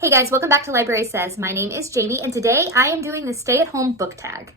Hey guys, welcome back to Library Says. My name is Jamie, and today I am doing the stay-at-home book tag.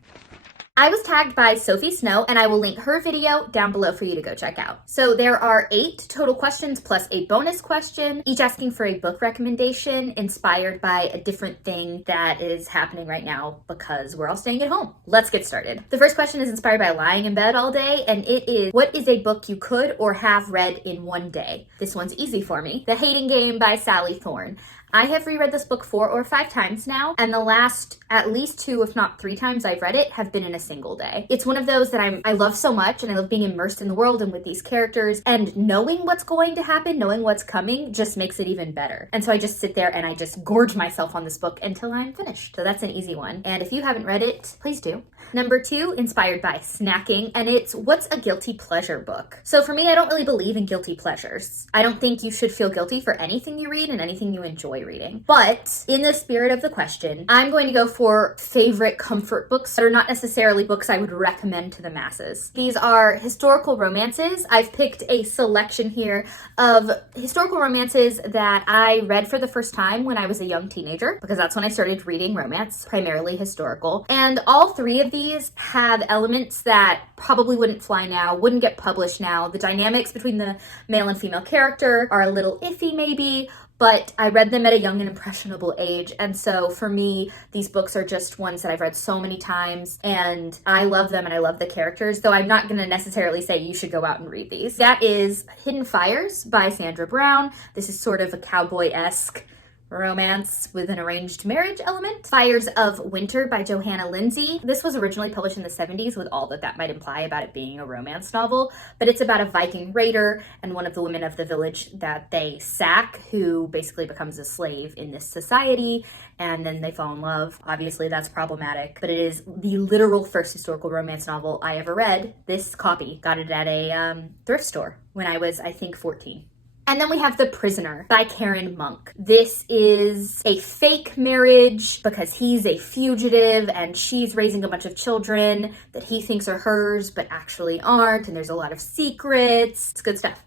I was tagged by Sophie Snow, and I will link her video down below for you to go check out. So there are 8 total questions plus a bonus question, each asking for a book recommendation inspired by a different thing that is happening right now because we're all staying at home. Let's get started. The first question is inspired by lying in bed all day, and it is, what is a book you could or have read in one day? This one's easy for me. The Hating Game by Sally Thorne. I have reread this book 4 or 5 times now, and the last at least 2, if not 3 times I've read it have been in a single day. It's one of those that I love so much, and I love being immersed in the world and with these characters, and knowing what's going to happen, knowing what's coming, just makes it even better. And so I just sit there and I just gorge myself on this book until I'm finished. So that's an easy one. And if you haven't read it, please do. Number 2, inspired by snacking, and it's what's a guilty pleasure book? So for me, I don't really believe in guilty pleasures. I don't think you should feel guilty for anything you read and anything you enjoy reading. But in the spirit of the question, I'm going to go for favorite comfort books that are not necessarily books I would recommend to the masses. These are historical romances. I've picked a selection here of historical romances that I read for the first time when I was a young teenager, because that's when I started reading romance, primarily historical. And all 3 of these have elements that probably wouldn't fly now, wouldn't get published now. The dynamics between the male and female character are a little iffy maybe, but I read them at a young and impressionable age. And so for me, these books are just ones that I've read so many times, and I love them and I love the characters, though I'm not going to necessarily say you should go out and read these. That is Hidden Fires by Sandra Brown. This is sort of a cowboy-esque romance with an arranged marriage element. Fires of Winter by Johanna Lindsey. This was originally published in the 70s with all that might imply about it being a romance novel, but it's about a Viking raider and one of the women of the village that they sack, who basically becomes a slave in this society, and then they fall in love. Obviously that's problematic, but it is the literal first historical romance novel I ever read. This copy, got it at a thrift store when I was, I think, 14. And then we have The Prisoner by Karen Monk. This is a fake marriage because he's a fugitive and she's raising a bunch of children that he thinks are hers but actually aren't, and there's a lot of secrets. It's good stuff.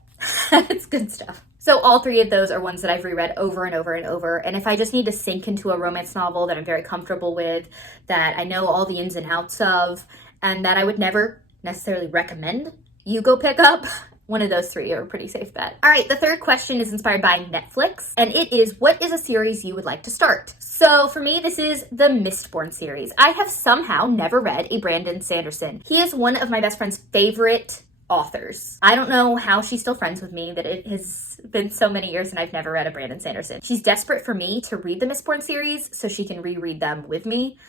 It's good stuff. So all 3 of those are ones that I've reread over and over and over. And if I just need to sink into a romance novel that I'm very comfortable with, that I know all the ins and outs of, and that I would never necessarily recommend you go pick up, one of those 3 are a pretty safe bet. All right, the third question is inspired by Netflix, and it is, what is a series you would like to start? So for me, this is the Mistborn series. I have somehow never read a Brandon Sanderson. He is one of my best friend's favorite authors. I don't know how she's still friends with me, that it has been so many years and I've never read a Brandon Sanderson. She's desperate for me to read the Mistborn series so she can reread them with me.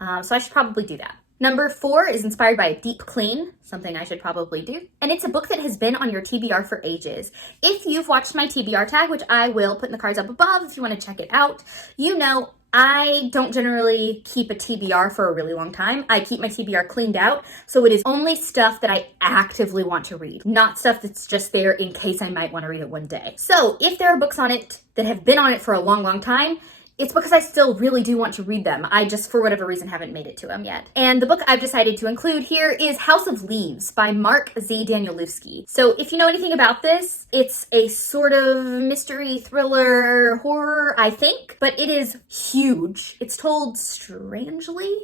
So I should probably do that. Number 4 is inspired by Deep Clean, something I should probably do. And it's a book that has been on your TBR for ages. If you've watched my TBR tag, which I will put in the cards up above if you want to check it out, you know I don't generally keep a TBR for a really long time. I keep my TBR cleaned out, so it is only stuff that I actively want to read, not stuff that's just there in case I might want to read it one day. So if there are books on it that have been on it for a long, long time, it's because I still really do want to read them. I just, for whatever reason, haven't made it to them yet. And the book I've decided to include here is House of Leaves by Mark Z. Danielewski. So if you know anything about this, it's a sort of mystery, thriller, horror, I think, but it is huge. It's told strangely,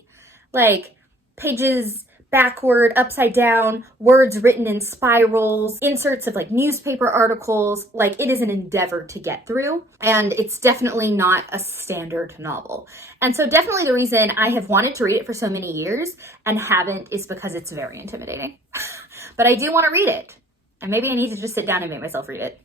like pages backward, upside down, words written in spirals, inserts of like newspaper articles. Like, it is an endeavor to get through, and it's definitely not a standard novel. And so definitely the reason I have wanted to read it for so many years and haven't is because it's very intimidating. But I do want to read it, and maybe I need to just sit down and make myself read it.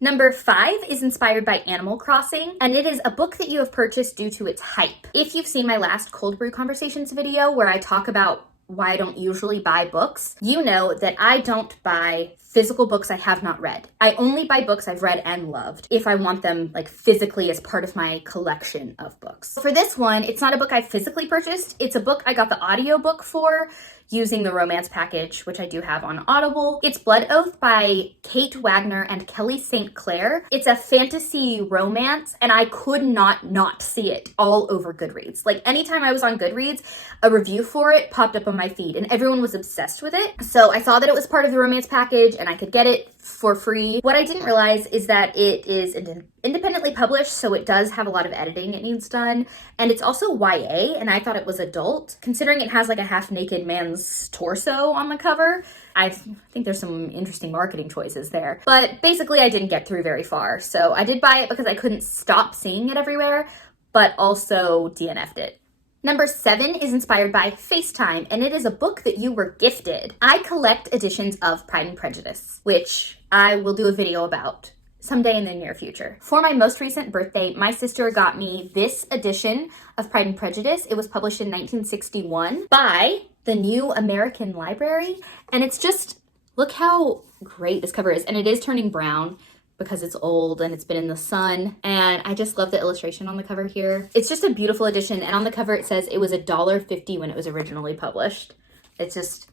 Number 5 is inspired by Animal Crossing, and it is a book that you have purchased due to its hype. If you've seen my last Cold Brew Conversations video where I talk about why I don't usually buy books, you know that I don't buy physical books I have not read. I only buy books I've read and loved if I want them like physically as part of my collection of books. For this one, it's not a book I physically purchased. It's a book I got the audiobook for using the romance package, which I do have on Audible. It's Blood Oath by Kate Wagner and Kelly St. Clair. It's a fantasy romance, and I could not see it all over Goodreads. Like, anytime I was on Goodreads, a review for it popped up on my feed, and everyone was obsessed with it. So I saw that it was part of the romance package, and I could get it for free. What I didn't realize is that it is independently published, so it does have a lot of editing it needs done, and it's also YA, and I thought it was adult. Considering it has like a half-naked man's torso on the cover, I think there's some interesting marketing choices there. But basically, I didn't get through very far, so I did buy it because I couldn't stop seeing it everywhere, but also DNF'd it. Number 7 is inspired by Facetime, and it is a book that you were gifted. I collect editions of Pride and Prejudice, which I will do a video about someday in the near future. For my most recent birthday, my sister got me this edition of Pride and Prejudice. It was published in 1961 by the New American Library, and it's just, look how great this cover is, and it is turning brown because it's old and it's been in the sun, and I just love the illustration on the cover here. It's just a beautiful edition, and on the cover it says it was $1.50 when it was originally published. It's just,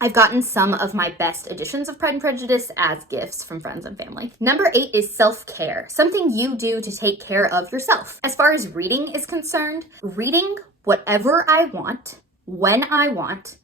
I've gotten some of my best editions of Pride and Prejudice as gifts from friends and family. Number 8 is self-care, something you do to take care of yourself. As far as reading is concerned, reading whatever I want, when I want,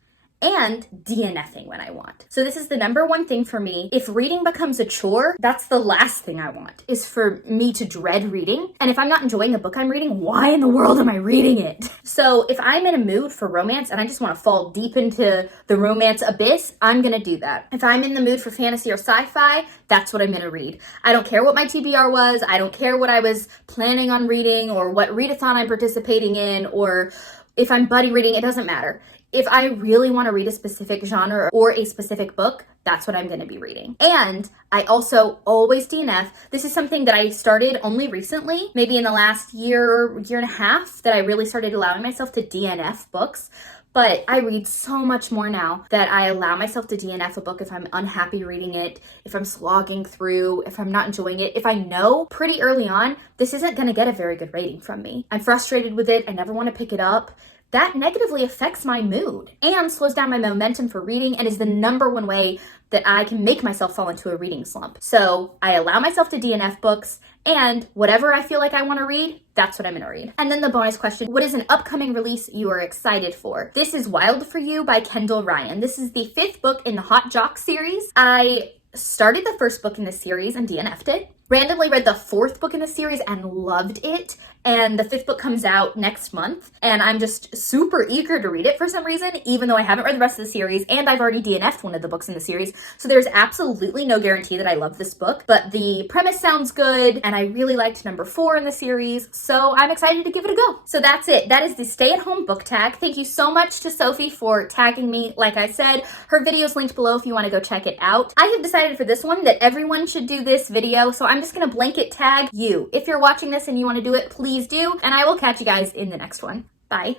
and DNFing when I want. So this is the number one thing for me. If reading becomes a chore, that's the last thing I want, is for me to dread reading. And if I'm not enjoying a book I'm reading, why in the world am I reading it? So if I'm in a mood for romance and I just want to fall deep into the romance abyss, I'm gonna do that. If I'm in the mood for fantasy or sci-fi, that's what I'm gonna read. I don't care what my TBR was, I don't care what I was planning on reading or what readathon I'm participating in, or if I'm buddy reading, it doesn't matter. If I really want to read a specific genre or a specific book, that's what I'm going to be reading. And I also always DNF. This is something that I started only recently, maybe in the last year and a half, that I really started allowing myself to DNF books. But I read so much more now that I allow myself to DNF a book if I'm unhappy reading it, if I'm slogging through, if I'm not enjoying it, if I know pretty early on, this isn't going to get a very good rating from me. I'm frustrated with it. I never want to pick it up. That negatively affects my mood and slows down my momentum for reading, and is the number one way that I can make myself fall into a reading slump. So I allow myself to DNF books, and whatever I feel like I want to read, that's what I'm going to read. And then the bonus question, what is an upcoming release you are excited for? This is Wild for You by Kendall Ryan. This is the 5th book in the Hot Jock series. I started the 1st book in this series and DNF'd it. Randomly read the 4th book in the series and loved it, and the 5th book comes out next month, and I'm just super eager to read it for some reason, even though I haven't read the rest of the series, and I've already DNF'd one of the books in the series, so there's absolutely no guarantee that I love this book, but the premise sounds good, and I really liked number 4 in the series, so I'm excited to give it a go. So that's it. That is the stay-at-home book tag. Thank you so much to Sophie for tagging me. Like I said, her video is linked below if you want to go check it out. I have decided for this one that everyone should do this video, so I'm just gonna blanket tag you. If you're watching this and you want to do it, please do, and I will catch you guys in the next one. Bye.